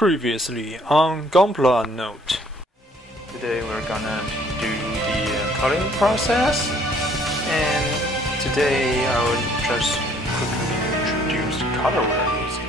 Previously on Gunpla Note. Today we're gonna do the coloring process, and today I will just quickly introduce the color we're using.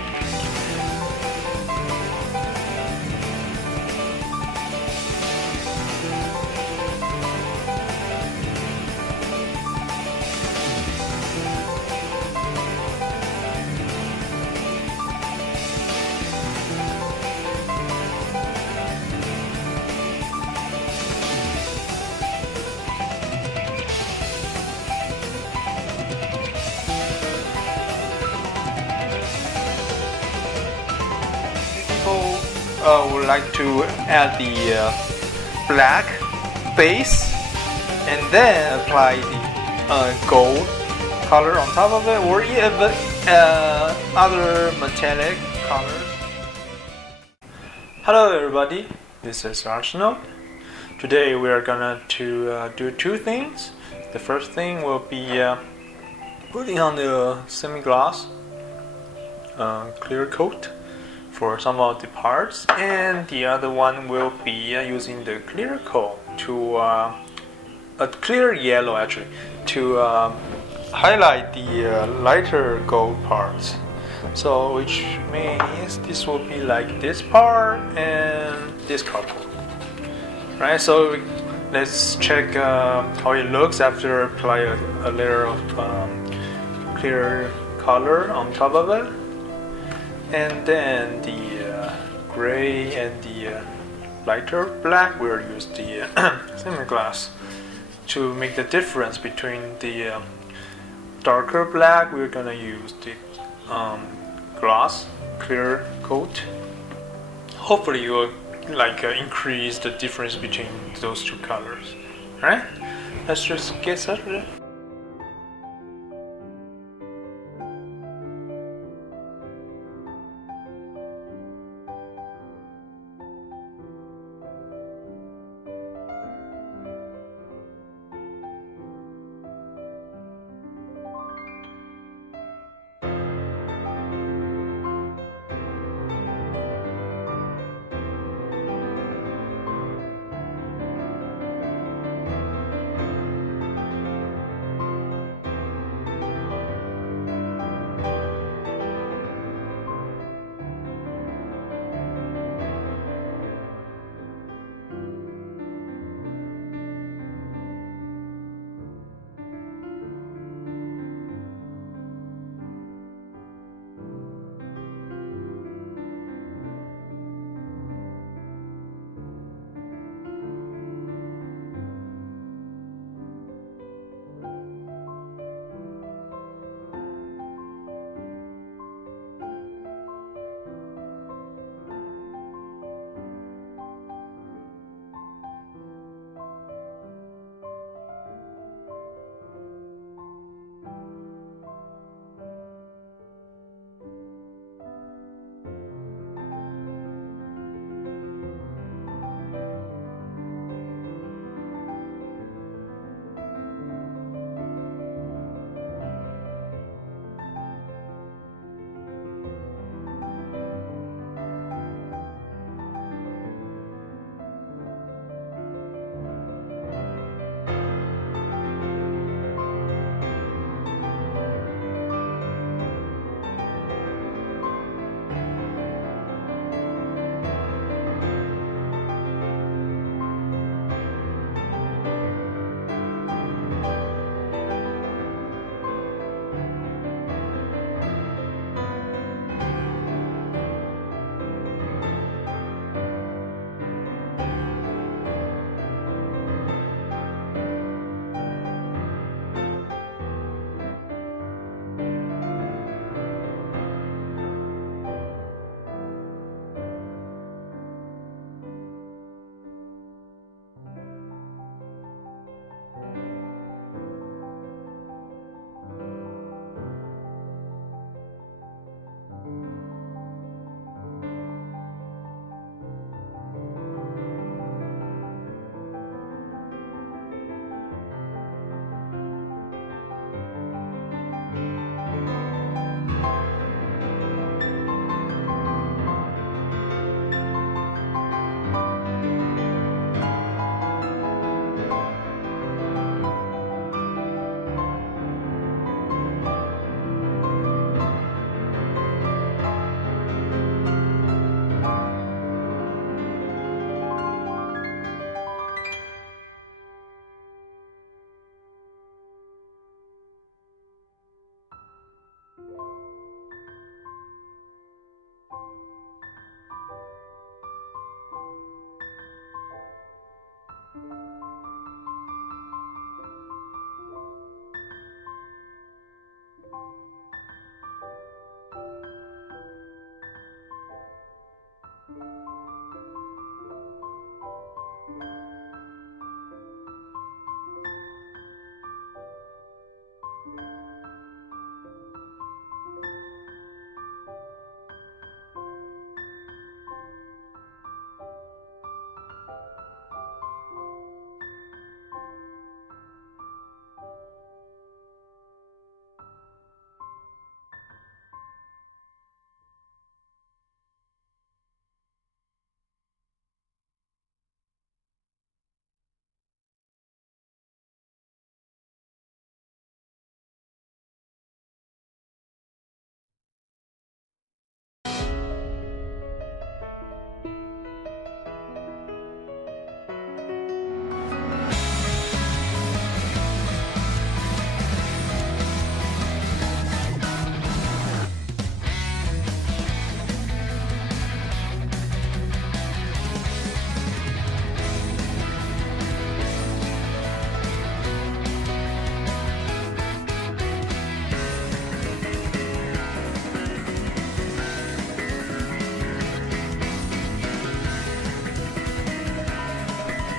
Would like to add the black base and then apply the gold color on top of it, or even other metallic colors. Hello everybody, this is Arsenal. Today we are gonna do two things. The first thing will be putting on the semi-gloss clear coat for some of the parts, and the other one will be using the clear coat to a clear yellow actually to highlight the lighter gold parts. So which means this will be like this part and this couple, right? So let's check how it looks after apply a layer of clear color on top of it. And then the gray and the lighter black, we'll use the semi-gloss to make the difference between the darker black. We're gonna use the gloss clear coat. Hopefully you will increase the difference between those two colors. Alright, let's just get started.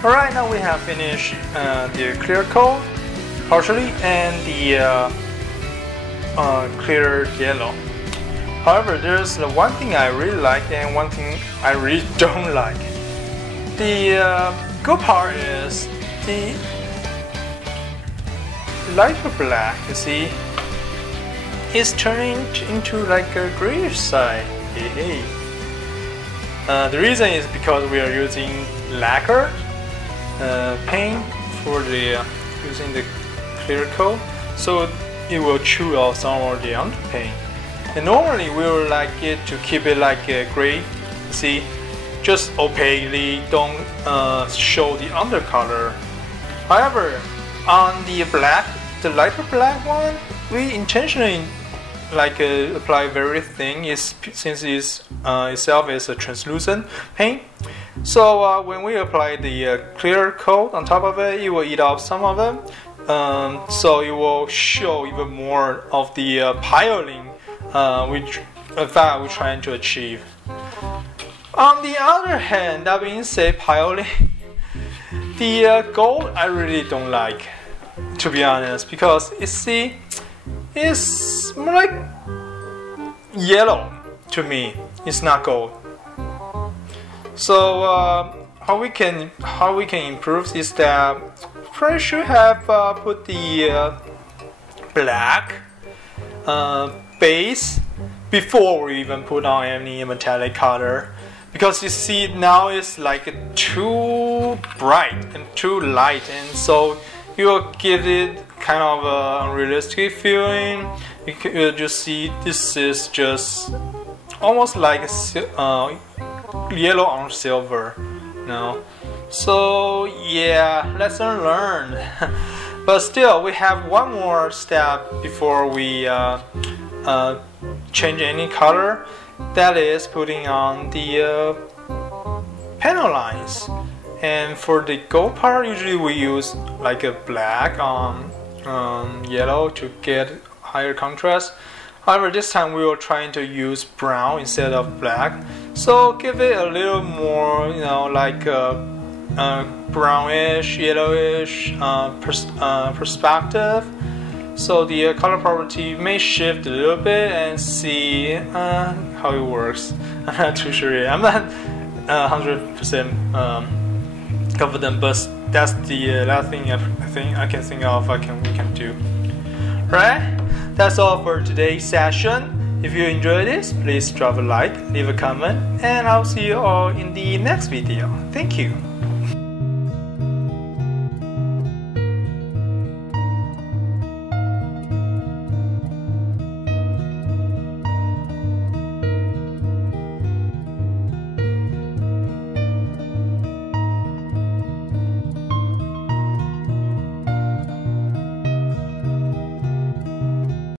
Alright, now we have finished the clear coat partially and the clear yellow. However, there's one thing I really like and one thing I really don't like. The good part is the lighter black, you see, is turning into like a grayish side. Hey. The reason is because we are using lacquer paint for the using the clear coat, so it will chew out some of the underpaint. And normally we would like it to keep it like a gray, see, just opaquely, don't show the undercolor. However, on the black, the lighter black one, we intentionally like apply very thin, since it's itself is a translucent paint. So when we apply the clear coat on top of it, it will eat up some of it. So it will show even more of the piling that we're trying to achieve. On the other hand, that being said, piling, the gold I really don't like, to be honest, because you see, it's more like yellow to me. It's not gold. So how we can improve is that we should have put the black base before we even put on any metallic color, because you see now it's like too bright and too light, and so you will give it kind of a unrealistic feeling. You'll just see this is just almost like yellow on silver, you know. So yeah, lesson learned. But still, we have one more step before we change any color. That is putting on the panel lines. And for the gold part, usually we use like a black on yellow to get higher contrast. However, this time we were trying to use brown instead of black, so give it a little more, you know, like brownish, yellowish perspective. So the color property may shift a little bit, and see how it works. I'm not too sure yet. I'm not 100% confident, but that's the last thing I can think of we can do. Right? That's all for today's session. If you enjoyed this, please drop a like, leave a comment, and I'll see you all in the next video. Thank you.